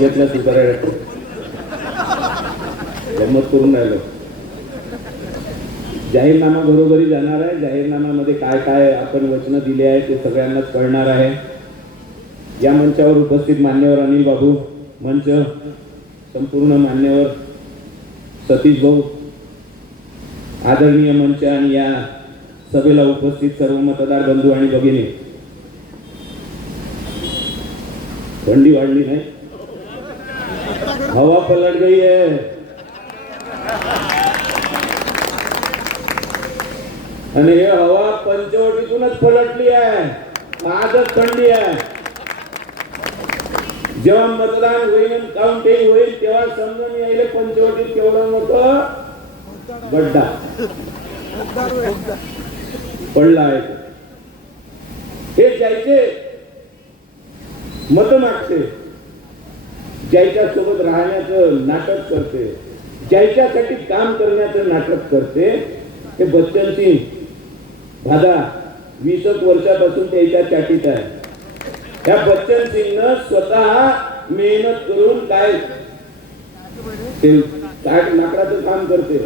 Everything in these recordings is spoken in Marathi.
घेतला सुधारायला गंमत करून राहिलो. जाहीरनामा घरोघरी जाणार आहे. जाहीरनाम्यामध्ये काय काय आपण वचनं दिली आहे ते सगळ्यांनाच कळणार आहे. या मंचावर उपस्थित मान्यवर अनिल बाबू मंच संपूर्ण मान्यवर सतीश भाऊ आदरणीय मंच आणि या सभेला उपस्थित सर्व मतदार बंधू आणि भगिनी. थंडी वाढली नाही. हवा पलट गई है। आणि हे हवा पंचवटीतूनच पलटली आहे आजच थंडी आहे जेव्हा मतदान होईल काउंटिंग होईल तेव्हा समजून यायले पंचवटीत केवढं मोठं गड्डा पडला आहे हे। जायचे मत मागते ज्याच्या सोबत राहण्याचं नाटक करते ज्याच्यासाठी काम करण्याचं नाटक करते हे बच्चन सिंग दादा वीस एक वर्षापासून त्याच्या चाटीत आहे. त्या बच्चन सिंगनं स्वतः मेहनत करून काय ते काय काम करते.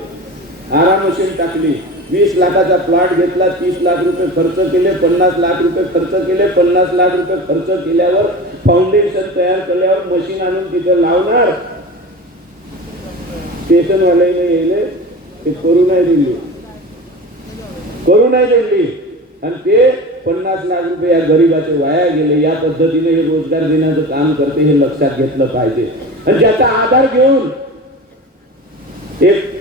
आराम टाकली. वीस लाखाचा प्लॉट घेतला तीस लाख रुपये खर्च केले पन्नास लाख रुपये खर्च केले पन्नास लाख रुपये खर्च केल्यावर फाउंडेशन तयार केल्यावर मशीन आणून तिथं लावणार. स्टेशन वाल्याने येले ते करू नाही दिली करू नाही दिली आणि ते पन्नास लाख रुपये या गरीबाचे वाया गेले. या पद्धतीने हे रोजगार देण्याचं काम करते हे लक्षात घेतलं पाहिजे. आणि ज्याचा आधार घेऊन एक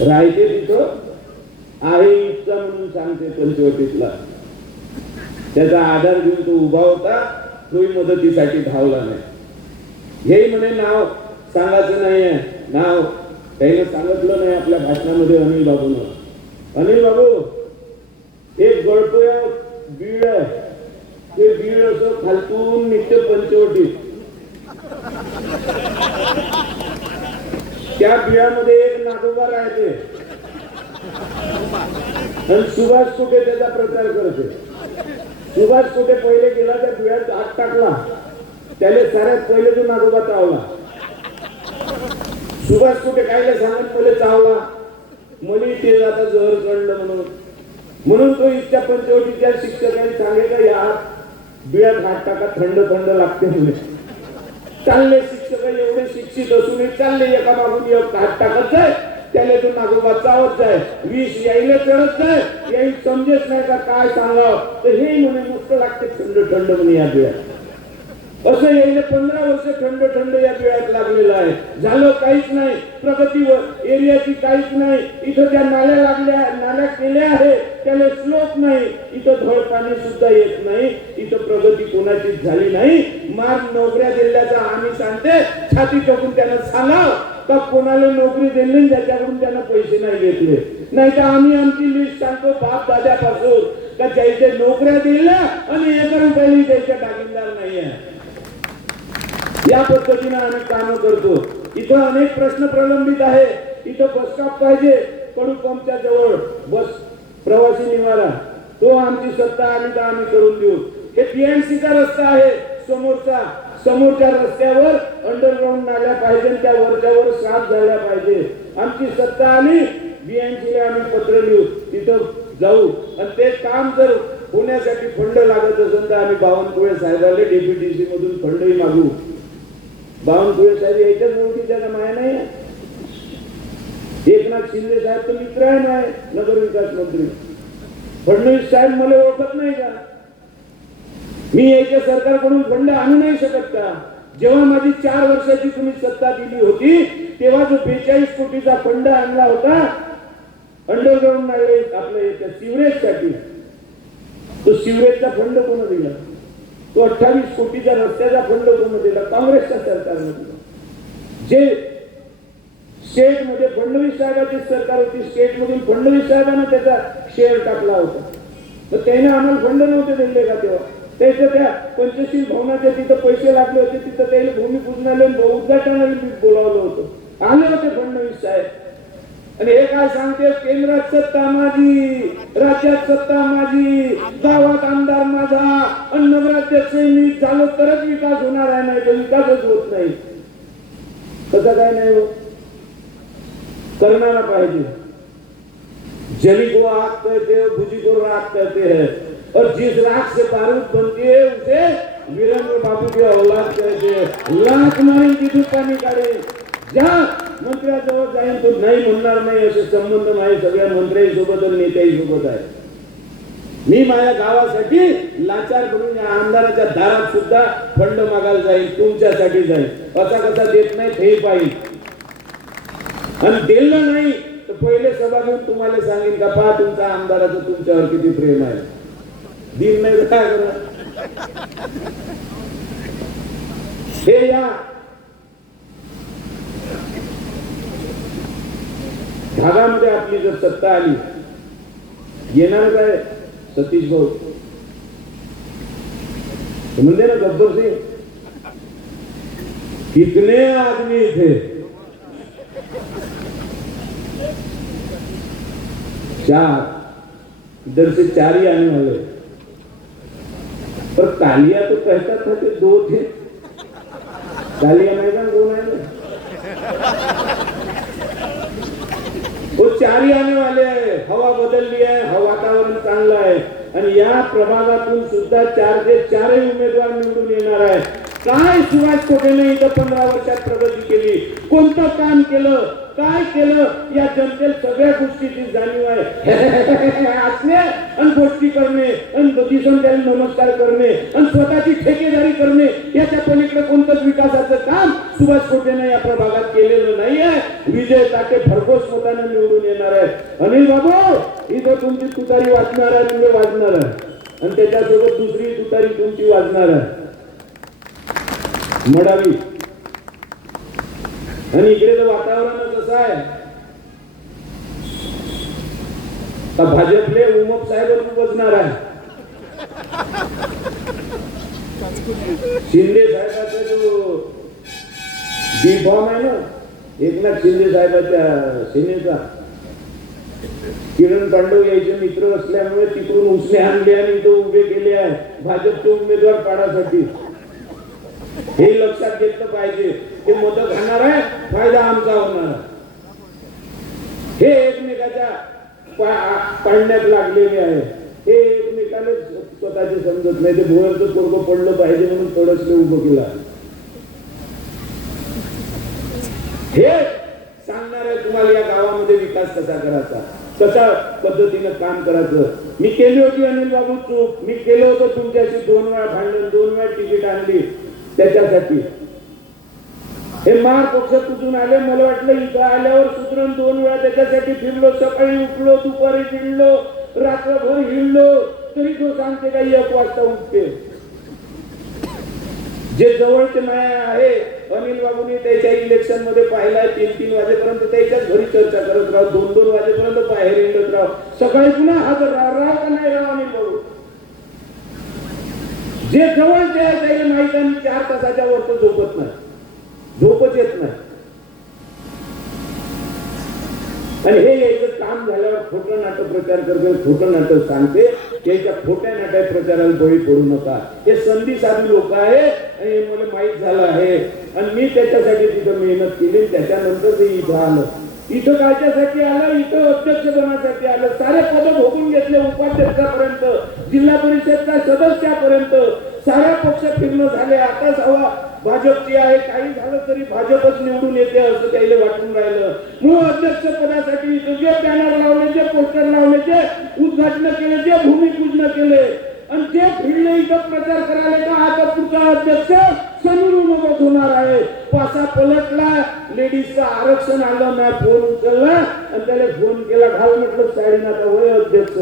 राहायचे तिथं आहे इच्छा म्हणून सांगते पंचवटीतला. त्याचा आधार घेऊन तो उभा होता तोही मदतीसाठी धावला नाही. हे म्हणे नाव सांगायचं नाहीये. नाव त्याने सांगितलं नाही आपल्या भाषणामध्ये अनिल बाबून अनिल बाबू एक गळतोया बीड आहे. ते बीड असं खालतून निघते पंचवटीत. त्या बिळामध्ये एक नागोबा राहते. सुभाष कुठे त्याचा प्रचार करते. सुभाष कुठे पहिले गेला त्या बिळात हात टाकला. त्याने साऱ्यात पहिले तो नागोबा चावला. सुभाष कुठे कायला सांगत मला चावला. मली ते आता जहर चढलं म्हणून. म्हणून तो इच्छा पंचवटीच्या शिक्षकांनी सांगेल का या बिळात हात टाका थंड थंड लागते म्हणजे चालले सगळे एवढे शिक्षित असून चालले एका मागून एक हात टाकत जाय त्याला तो नागोबा चावत जाय विष यायला चढत जाय. याई समजेच नाही का काय सांगावं. तर हे म्हणे मुक्त लागते थंड थंड म्हणे या असं यायला पंधरा वर्ष थंड थंड या बिळात लागलेलं आहे. झालं काहीच नाही. प्रगतीवर एरियाची काहीच नाही. इथं ज्या नाल्या लागल्या नाल्या केल्या आहे त्याला स्लोप नाही. इथं धड पाणी सुद्धा येत नाही. इथं प्रगती कोणाचीच झाली नाही. मार नोकऱ्या दिल्याचा आम्ही सांगते छाती टाकून त्यांना सांगाव का कोणाला नोकरी दिली त्याच्याकडून ज्याच्याकडून त्यांना पैसे नाही घेतले? नाही तर आम्ही आमची लिस्ट सांगतो बाप दाद्यापासून का ज्याच्या नोकऱ्या दिल्या आणि एका रुपयाने त्याच्या टाकीदार नाही आहे या पद्धतीने आम्ही काम करतो. इथं अनेक प्रश्न प्रलंबित आहे इथं बस स्टॉप पाहिजे. कडू पंपच्या जवळ बस प्रवासी निवारा. तो आमची सत्ता आली तर आम्ही करून देऊ. हे पीएमसीचा रस्ता आहे. समोरचा. समोरच्या रस्त्यावर अंडरग्राऊंड नाल्या पाहिजे आणि त्या वरच्यावर साफ झाल्या पाहिजे. आमची सत्ता आली बीएमसीला आम्ही पत्र लिहू तिथं जाऊ. आणि ते काम जर होण्यासाठी फंड लागत असेल तर आम्ही बावनकुळे साहेबांना डेप्युटीसी मधून फंडही मागू. बावनकुळे साहेब यायच्याच ओळखीच्या का माया नाही एकनाथ शिंदे साहेब तर मित्र आहे माय नगर विकास मंत्री. फडणवीस साहेब मला ओळखत नाही का? मी याच्या सरकारकडून फंड आणू नाही शकत का? जेव्हा माझी चार वर्षाची तुम्ही सत्ता दिली होती तेव्हा जो बेचाळीस कोटीचा फंड आणला होता अंडरग्राऊंड आपल्या आपलं सिवरेजसाठी तो सिवरेजचा फंड कोण दिला? तो अठ्ठावीस कोटीच्या रस्त्याचा फंड कोण दिला? काँग्रेसच्या सरकारने दिला जे स्टेटमध्ये फडणवीस साहेबांची सरकार होती स्टेट मधून फडणवीस साहेबांना त्याचा शेअर टाकला होता. तर त्याने आम्हाला फंड नव्हते दिले का तेव्हा? त्याच्या त्या पंचशील भवनाच्या तिथं पैसे लागले होते तिथं त्याला भूमिपूजनाला उद्घाटनाला बोलावलं होतं. आले होते फडणवीस साहेब. आणि हे काय सांगते केंद्रात सत्ता माझी राज्यात सत्ता माझी गावात आमदार माझा आणि नगराध्यक्ष मी झालो तरच विकास होणार आहे नाही तर विकासच होत नाही. कसं काय नाही होत करना पाहिजे. जली को आग कहते हैं भुजी को राग कहते हैं और जिस राग से बारूद बनती है उसे वीरेंद्र बाबू की औलाद कहते हैं। लाख मारेन की धूप पाणी या मंत्र्याजवळ जाईन तो नाही म्हणणार नाही असे संबंध माझे सगळ्या मंत्र्यांसोबत आणि नेत्याही सोबत आहे मी माझ्या गावासाठी लाचार करून या आमदाराच्या दारात सुद्धा फंड मागायला जाईल तुमच्यासाठी जाईल असा कसा देत नाही हे पाहिजे आणि दिलं नाही तर पहिले सभा घेऊन तुम्हाला सांगेन का पहा तुमचा आमदाराचं तुमच्यावर किती प्रेम आहे. दिन नाही तर काय करा हे या भागामध्ये आपली जर सत्ता आली, येणार काय सतीश भाऊ? म्हणते ना, गब्बर सिंग कितने आदमी थे? चार. इधर से चार ही आने वाले पर कालिया तो कहता था कि दो थे। कालिया मैदान, दो आहे ना वो चारी आने वाले आहे हवा बदलली आहे हा वातावरण चांगलं आहे आणि या प्रभागातून सुद्धा चार ते चारही उमेदवार निवडून येणार आहे काय सुभाष कोटेने इथं पंधरा वर्षात प्रगती केली? कोणतं काम केलं? काय केलं? या जनतेला सगळ्या गोष्टीची जाणीव आहे असणे आणि गोष्टी करणे आणि दिसून त्याला नमस्कार करणे आणि स्वतःची ठेकेदारी करणे याच्या पलीकडे कोणतंच विकासाचं काम सुभाष कोटेने या प्रभागात केलेलं नाहीये. विजय ताटे भरघोस मताने निवडून येणार आहे अनिल बाबू इथं तुमची तुतारी वाजणार आहे म्हणजे वाजणार आहे आणि त्याच्यासोबत दुसरी तुतारी तुमची वाजणार आहे. मडावी. आणि इकडे तर वातावरण कसं भाजपले उमप साहेब बसणार आहे. शिंदे साहेबाचा जो बी फॉर्म आहे ना एकनाथ शिंदे साहेबाच्या सेनेचा किरण पांडव यायचे मित्र असल्यामुळे तिकडून उसने आणले आणि इथं उभे केले आहे. भाजपचे उमेदवार पाडासाठी. हे लक्षात घेतलं पाहिजे. ते मदत खाणार आहे फायदा आमचा होणार आहे. हे एकमेकाच्या भांडण्यात लागलेली लागलेले आहे. हे एकमेकाला स्वतःचे समजत नाही. ते भोवरचं स्वर्ग पडलं पाहिजे म्हणून थोडस उभं केलं. हे सांगणार आहे तुम्हाला या गावामध्ये विकास कसा करायचा? कशा पद्धतीनं काम करायचं? मी केली होती अनिल बाबू चूक. मी केलं होतं तुमच्याशी दोन वेळा भांडण दोन वेळा तिकीट आणली. त्याच्यासाठी. हे महापक्ष पक्ष कुठून आले मला वाटलं इथं आल्यावर सुधरण दोन वेळा त्याच्यासाठी फिरलो सकाळी उठलो दुपारी फिरलो रात्रभर हिंडलो तरी तो सांगते का एक वाजता उठते. जे जवळचे माया आहे अनिल बाबूंनी त्याच्या इलेक्शनमध्ये पाहिलाय तीन तीन वाजेपर्यंत त्याच्याच घरी चर्चा करत राह दोन दोन वाजेपर्यंत बाहेर हिंडत राह. सकाळी पुन्हा हजर राह राह का नाही राह अनिल बाबू? जे जवळचे आहे त्याला माहीत चार तासाच्या वर झोपत नाही. झोपच येत नाही. आणि हे यायचं काम झाल्यावर खोटं नाटक प्रचार करते खोटं नाटक सांगते. याच्या खोट्या नाटक प्रचाराला बळी पडू नका. हे संधी साधी लोक आहे आणि हे मला माहीत झालं आहे. आणि मी त्याच्यासाठी तिथं मेहनत केली. त्याच्यानंतर ते इथं आलं. इथं कायच्यासाठी आलं? इथं अध्यक्ष बनासाठी आलं. सारे पद भोगून घेतले उपाध्यक्षापर्यंत. जिल्हा परिषदच्या सदस्यापर्यंत. साऱ्या पक्ष फिरणं झाले. आताच हवा भाजपची आहे काही झालं तरी भाजपच निवडून येते असं त्याला वाटून राहिलं. मूळ अध्यक्ष पदासाठी जे बॅनर लावले जे पोस्टर लावले जे उद्घाटन केले जे भूमिपूजन केले. आणि ते फिरले इथं प्रचार करायला का आता पुढचा अध्यक्ष समोर होणार आहे. पासा पलटला लेडीजचं आरक्षण आलं नाही फोन उचलला आणि त्याला फोन केला घाल म्हटलं साडीनाथा वय अध्यक्ष.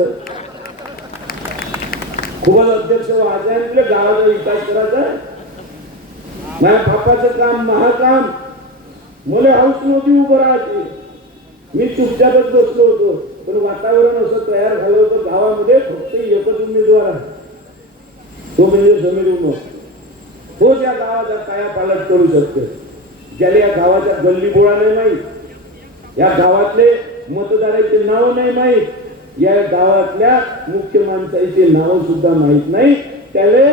खूपच अध्यक्ष व्हायचं आहे गावाचा विकास करायचा आहे माझ्या बापाचं काम महाकाम. मला हाऊस नव्हती उभं राहते. मी चुपचापच बसलो होतो पण वातावरण असं तयार झालं होतं गावामध्ये फक्त एकच उमेदवार आहे. तो म्हणजे समीर उमर. तो या गावाचा काया पालट करू शकतो ज्याला या गावाच्या गल्ली बोळा नाही माहीत या गावातले मतदाराचे नाव नाही माहीत या गावातल्या मुख्य माणसाचे नाव सुद्धा माहीत नाही त्याला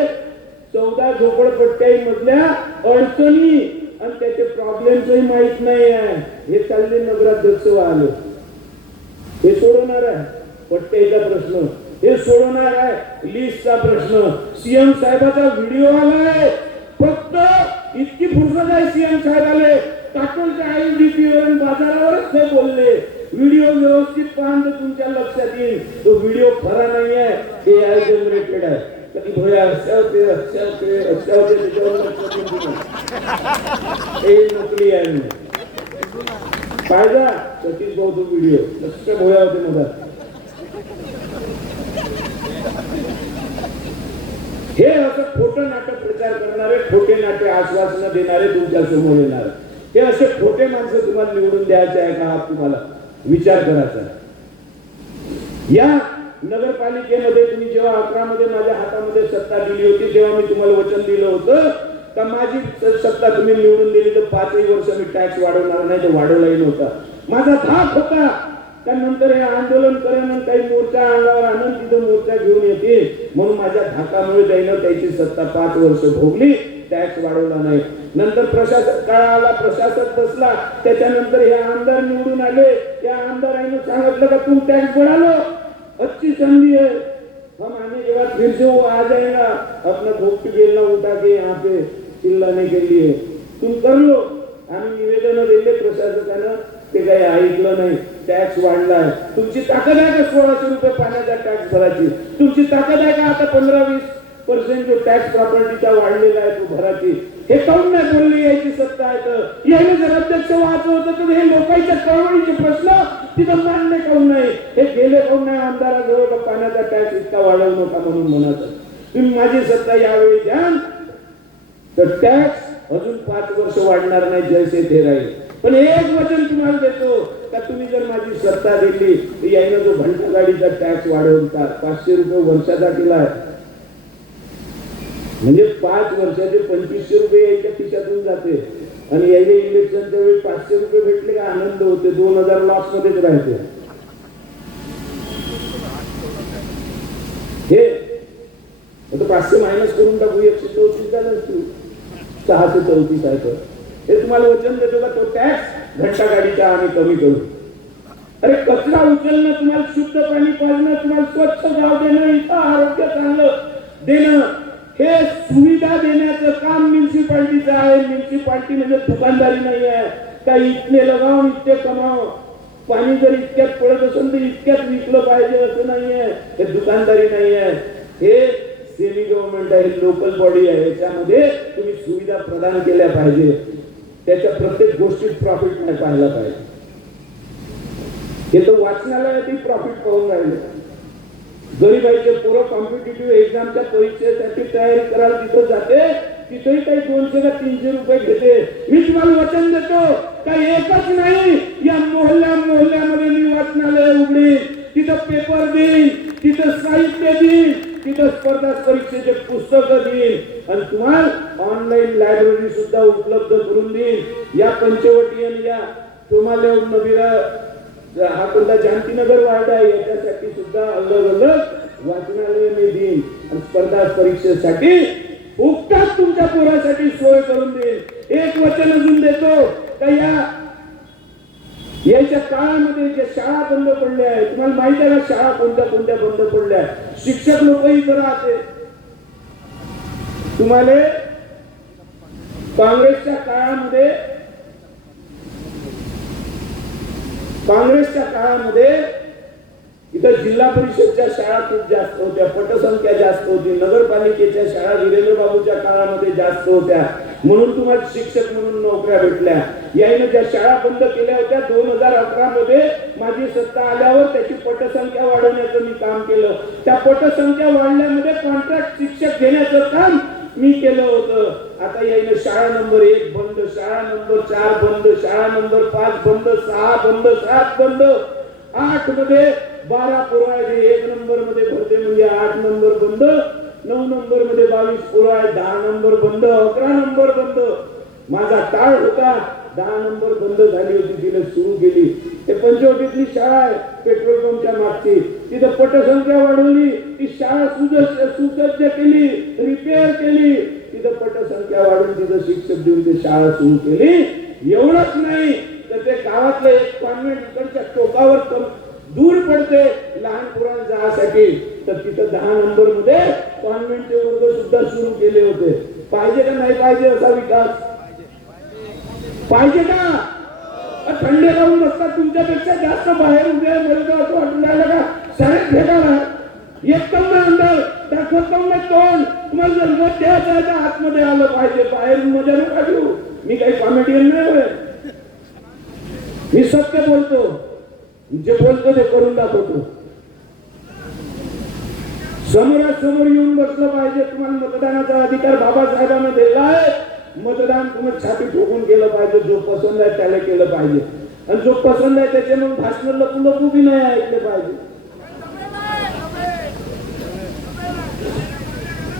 चौदा झोपडपट्ट्याही मधल्या अडचणी आणि त्याचे प्रॉब्लेमही माहीत नाही आहे हे चालले नगराध्यक्ष आले. हे सोडवणार आहे. पट्ट्याचा प्रश्न. हे सोडवणार आहे. लिस्टचा प्रश्न. सीएम साहेबाचा व्हिडिओ आलाय. फक्त इतकी फुरसत आहे सीएम साहेबाले. काटोलच्या आयुर्वेदिक बाजारावरच ते बोलले. व्हिडिओ व्यवस्थित पाहून तुमच्या लक्षात येईल. तो व्हिडिओ खरा नाही आहे ते आय जनरेटेड आहे. कधी भोया अशा होते अशा होते अशा होते त्याच्यावर लक्ष देऊ नका. हे नकली आहे म्हणून. पाहिजा सतीश भाऊ तो व्हिडिओ लक्ष भोया होते मधात हे असं खोटं नाटक प्रचार करणारे खोटे नाटे आश्वासनं देणारे तुमच्यासमोर येणार हे असे खोटे माणसं तुम्हाला निवडून द्यायचे आहे का तुम्हाला विचार करायचा या नगरपालिकेमध्ये तुम्ही जेव्हा अकरा मध्ये माझ्या हातामध्ये सत्ता दिली होती तेव्हा मी तुम्हाला वचन दिलं होतं का माझी सत्ता तुम्ही निवडून दिली तर पाचही वर्ष मी टॅक्स वाढवणार नाही तर वाढवलाही नव्हता. माझा धाक होता. त्यानंतर हे आंदोलन करेन काही मोर्चा अंगावर आणून तिथं मोर्चा घेऊन येते म्हणून माझ्या धाकामुळे त्यानं त्याची सत्ता पाच वर्ष भोगली टॅक्स वाढवला नाही. नंतर प्रशासक काळ आला प्रशासक बसला. त्याच्यानंतर हे आमदार निवडून आले. या आमदारांनी सांगितलं का तू टॅक्स बढ़ालो अच्छी संधि है। हम आने के बाद फिर से वो आ जाएगा। अपना धोपी बेलना उठा के यहाँ पे चिल्लाने के लिए। तुम कर लो। आम्ही निवेदन दिले प्रशासकानं ते काही ऐकलं नाही. टॅक्स वाढलाय तुमची ताकद आहे का सोळाशे रुपये पाण्याचा टॅक्स भरायची? तुमची ताकद आहे का आता पंधरा वीस? पर्सेंट जो टॅक्स प्रॉपर्टीचा वाढलेला आहे तो घराची हे काऊन नाही बोलली याची सत्ता आहे तर? याने जर अध्यक्ष वाचवत होतं तर हे लोकांच्या कळवळीचे प्रश्न तिथं मान्य काऊन नाही? हे गेले काऊन नाही आमदाराजवळ? का पाण्याचा टॅक्स इतका वाढवू नका म्हणून म्हणत तुम्ही माझी सत्ता यावेळी द्या. तर टॅक्स अजून पाच वर्ष वाढणार नाही जैसे ते राहील पण एक वचन तुम्हाला देतो का तुम्ही जर माझी सत्ता दिली तर यायनं जो घंटा गाडीचा टॅक्स वाढवता पाचशे रुपये वर्षाचा केला म्हणजे पाच वर्षाचे पंचवीसशे रुपये यायच्या खिशातून जाते. आणि यायला इलेक्शनच्या वेळी पाचशे रुपये भेटले का आनंद होते. दोन हजार लॉस मध्येच राहते. हे पाचशे मायनस करून टाकू एकशे चौतीस झालं तू सहाशे चौतीस आहे तर. हे तुम्हाला वचन देतो का? तो टॅक्स घंटा गाडीचा आम्ही कमी करू. अरे कचरा उचलणं तुम्हाला शुद्ध पाणी पाजणं तुम्हाला स्वच्छ गाव देणं इथं आरोग्य चांगलं देणं. हे सुविधा देण्याचं काम म्युन्सिपाल्टीचं आहे. म्युन्सिपाल्टी म्हणजे दुकानदारी नाही आहे. का इथले लगाव इतके कमाव. पाणी जर इतक्यात पडत असेल तर इतक्यात विकलं पाहिजे असं नाही आहे. हे दुकानदारी नाही आहे. हे सेमी गव्हर्नमेंट आहे. लोकल बॉडी आहे. याच्यामध्ये तुम्ही सुविधा प्रदान केल्या पाहिजे. त्याच्या प्रत्येक गोष्टीत प्रॉफिट नाही पाहायला पाहिजे. हे तर वाचनालयातही प्रॉफिट पाहून राहिले. गरीबाईचे पोरं कॉम्पिटेटिव्ह एक्झामच्या परीक्षेसाठी तयारी करायला तिथं जाते तिथेही काही दोनशे का तीनशे रुपये घेते. मी तुम्हाला वचन देतो. काही एकच नाही. या मोहल्ल्या मोहल्ल्यामध्ये मी वाचनालय उघडी. तिथं पेपर देईन तिथं साहित्य देईन तिथं स्पर्धा परीक्षेचे पुस्तक देईन. आणि तुम्हाला ऑनलाईन लायब्ररी सुद्धा उपलब्ध करून देईन. या पंचवटी या तुम्हाला नवीरा हा कोणता जानकीनगर वार्ड आहे याच्यासाठी सुद्धा अलग अलग वाचनालय मी देईन आणि स्पर्धा परीक्षेसाठी उपटाच तुमच्या पोरासाठी सोय करून देईन एक वचन अजून देतो का या याच्या काळामध्ये ज्या शाळा बंद पडल्या आहेत तुम्हाला माहिती आहे का शाळा कोणत्या कोणत्या बंद पडल्या आहेत? शिक्षक लोकही इथं राहते तुम्हाला काँग्रेसच्या काळामध्ये काँग्रेसच्या काळामध्ये इथं जिल्हा परिषदच्या शाळा खूप जास्त होत्या पटसंख्या जास्त होती नगरपालिकेच्या शाळा वीरेंद्र बाबूच्या काळामध्ये जास्त होत्या. म्हणून तुम्हाला शिक्षक म्हणून नोकऱ्या भेटल्या. याने ज्या शाळा बंद केल्या होत्या दोन हजार अकरा मध्ये माझी सत्ता आल्यावर त्याची पटसंख्या वाढवण्याचं मी काम केलं. त्या पटसंख्या वाढल्यामध्ये कॉन्ट्रॅक्ट शिक्षक घेण्याचं काम मी केलं होतं. आता यायला शाळा नंबर एक बंद शाळा नंबर चार बंद शाळा नंबर पाच बंद सहा बंद सात बंद. आठमध्ये बारा पोरं आहे एक नंबरमध्ये भरते म्हणजे आठ नंबर बंद. नऊ नंबरमध्ये बावीस पोरं आहे दहा नंबर बंद अकरा नंबर बंद. माझा टाळ होता दहा नंबर बंद झाली होती तिने सुरू केली. ते पंचवटीतली शाळा आहे पेट्रोल पंपच्या मागची. तिथं पटसंख्या वाढवली ती शाळा सुसज्ज केली रिपेअर केली. तिथं पटसंख्या वाढून तिथं शिक्षक देऊन ते शाळा सुरू केली. एवढंच नाही तर ते गावातलं एक कॉन्व्हेंट इकडच्या टोकावर दूर पडते लहान पुराण जाण्यासाठी तर तिथं दहा नंबरमध्ये कॉन्व्हेंटचे वर्ग सुद्धा सुरू केले होते. पाहिजे का नाही पाहिजे असा विकास? पाहिजे का? थंडे राहून असतात तुमच्यापेक्षा जास्त बाहेर उभे असं वाटून राहिलं का? शाळेत भेटायला एकदम ना अंदर दाखवतो तोंड तुम्हाला जर मत द्यायचं आहे तर आतमध्ये आलं पाहिजे बाहेर मजा नका घेऊ. मी काही कॉमेडियन नाही होय. मी सत्य बोलतो. जे बोलतो ते करून दाखवतो. समोरासमोर येऊन बसलं पाहिजे. तुम्हाला मतदानाचा अधिकार बाबासाहेबांना दिला आहे मतदान तुम्ही छाती ठोकून केलं पाहिजे. जो पसंद आहे त्याला केलं पाहिजे. आणि जो पसंद आहे त्याचे मग भाषण लपून लपू बी नाही ऐकले पाहिजे.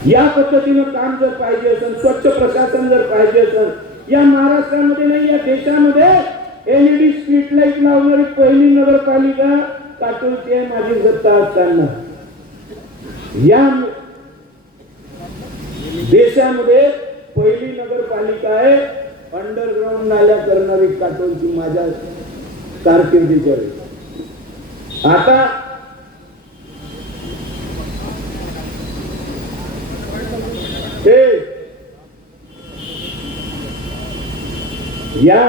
या पद्धतीनं काम जर पाहिजे असेल स्वच्छ प्रशासन जर पाहिजे असेल या महाराष्ट्रामध्ये नाही या देशामध्ये एलईडी स्ट्रीट लाइट लावणारी पहिली नगरपालिका काटोलची आहे माझी सत्ता असताना. या देशामध्ये पहिली नगरपालिका आहे अंडरग्राऊंड नाल्या करणारी काटोलची माझ्या कारकिर्दीच्या आता ते या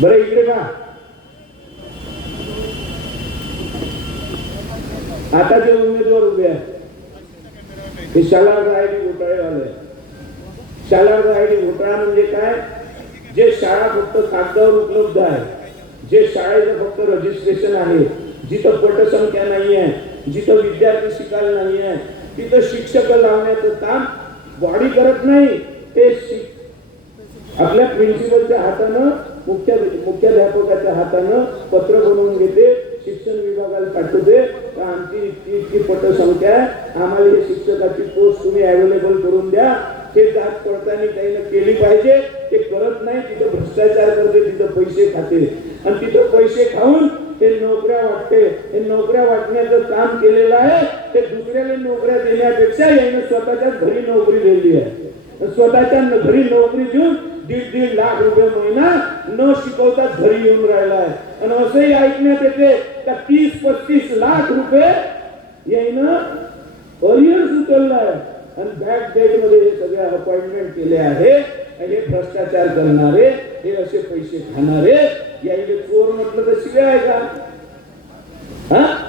बरं इकडे का आता जे उमेदवार उभे आहेत हे शालार रायडी घोटाळेवाले शालार डी घोटाळा म्हणजे काय जे शाळा फक्त कागदावर उपलब्ध आहे जे शाळेचं फक्त रजिस्ट्रेशन आहे जिथं पटसंख्या नाही आहे जिथं विद्यार्थी शिकायला नाही आहे तिथं शिक्षक लावण्याचं काम बॉडी करत नाही ते आपल्या प्रिन्सिपलच्या हातानं मुख्या मुख्याध्यापकाच्या हातानं पत्र बनवून घेते शिक्षण विभागाला पाठवते. आमची इतकी इतकी पटसंख्या आहे. आम्हाला हे शिक्षकाची पोस्ट तुम्ही अवेलेबल करून द्या. ते जात पडताना काही केली पाहिजे. ते करत नाही तिथं भ्रष्टाचार करते तिथं पैसे खाते. आणि तिथं पैसे खाऊन ते नोकऱ्या वाटते. हे नोकऱ्या वाटण्याचं काम केलेलं आहे ते दुसऱ्याला नोकऱ्या देण्यापेक्षा याने स्वतःच्या घरी नोकरी दिली आहे. स्वतःच्या घरी नोकरी देऊन दीड दीड लाख रुपये महिना न शिकवता घरी येऊन राहिला आहे. आणि असंही ऐकण्यात येते का तीस पस्तीस लाख रुपये यानं अरियर्स उचलला आहे. आणि बॅक डेटमध्ये हे सगळे अपॉइंटमेंट केले आहे आणि हे भ्रष्टाचार करणारे हे असे पैसे खाणारे यायले चोर म्हटलं तर शिव्या आहे का? हा?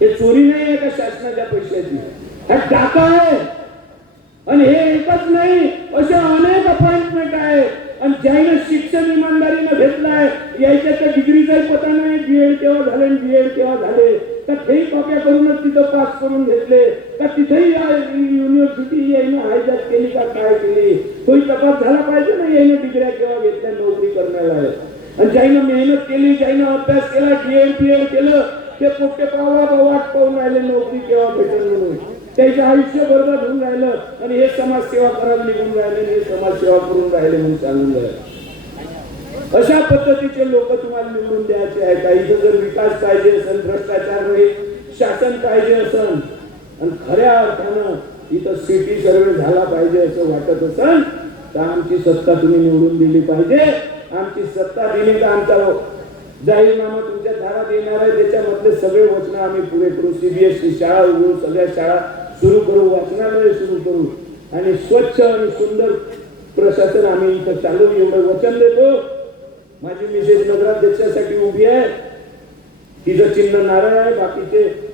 हे चोरी नाही आहे का शासनाच्या पैशाची? हा टाका आहे. आणि हे एकच नाही असे अनेक अपॉइंटमेंट आहे. आणि ज्याने शिक्षण इमानदारीनं आहे यायच्या त्या डिग्रीचाही पता नाही बीएड केव्हा झाले बीएड केव्हा झाले. तर तेही कॉप्या करूनच तिथं पास करून घेतले? तर तिथेही या युनिव्हर्सिटी यायनं हायजॅक केली का? काय केली? तोही तपास झाला पाहिजे ना यायनं डिग्र्या केव्हा घेतल्या नोकरी करण्याला? आणि ज्याईनं मेहनत केली ज्याईनं अभ्यास केला डीएड पीएड केलं ते पोटे पावा वाट पाहून राहिले नोकरी केव्हा भेटेल म्हणून. त्यांच्या आयुष्य बरोबर होऊन राहिलं आणि हे समाजसेवा करायला निघून राहिले हे समाजसेवा करून राहिले म्हणून चालून राहिलं. अशा पद्धतीचे लोक तुम्हाला निवडून द्यायचे आहे का इथं जर विकास पाहिजे असेल भ्रष्टाचार रहित शासन पाहिजे असेल आणि खऱ्या अर्थानं इथं सिटी सर्वे झाला पाहिजे असं वाटत असेल तर आमची सत्ता तुम्ही निवडून दिली पाहिजे. आमची सत्ता दिली तर आमचा जाहीरनामा तुमच्या दारात येणार आहे. त्याच्यामधले सगळे वचन आम्ही पुढे करू. सीबीएसई शाळा उघडू सगळ्या शाळा सुरू करू वाचनालय सुरू करू. आणि स्वच्छ आणि सुंदर प्रशासन आम्ही इथं चालू एवढं वचन देतो. माझी मिसेस नगराध्यक्षासाठी उभी आहे. तिचं चिन्ह नारळ आहे. बाकीचे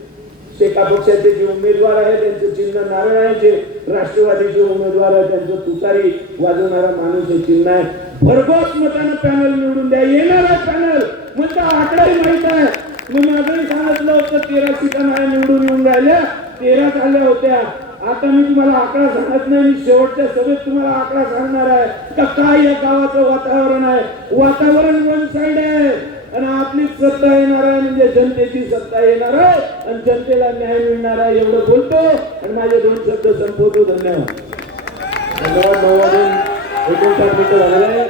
शेका पक्षाचे जे उमेदवार आहे त्यांचं चिन्ह नारळ आहे. जे राष्ट्रवादीचे उमेदवार आहे त्यांचं तुतारी वाजवणारा माणूस हे चिन्ह आहे. भरघोस मतानं पॅनल निवडून द्या. येणार आहे पॅनल. म्हणजे आकडाही माहीत आहे. मी माझंही सांगितलं होतं तेरा ठिकाण माझ्या निवडून येऊन राहिल्या. तेरा झाल्या होत्या. आता मी तुम्हाला आकडा सांगत नाही मी शेवटच्या सभेत तुम्हाला आकडा सांगणार आहे. का काय या गावाचं वातावरण आहे? वातावरण वन साइड आहे. आणि आपली सत्ता येणार आहे म्हणजे जनतेची सत्ता येणार आहे. आणि जनतेला न्याय मिळणार आहे एवढं बोलतो. आणि माझे दोन शब्द संपवतो. धन्यवाद. धन्यवाद नऊ वाजून एकोणसाठ मिनिटं झालेले आहे.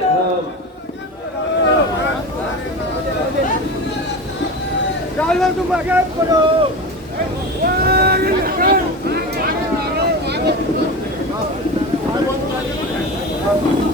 네.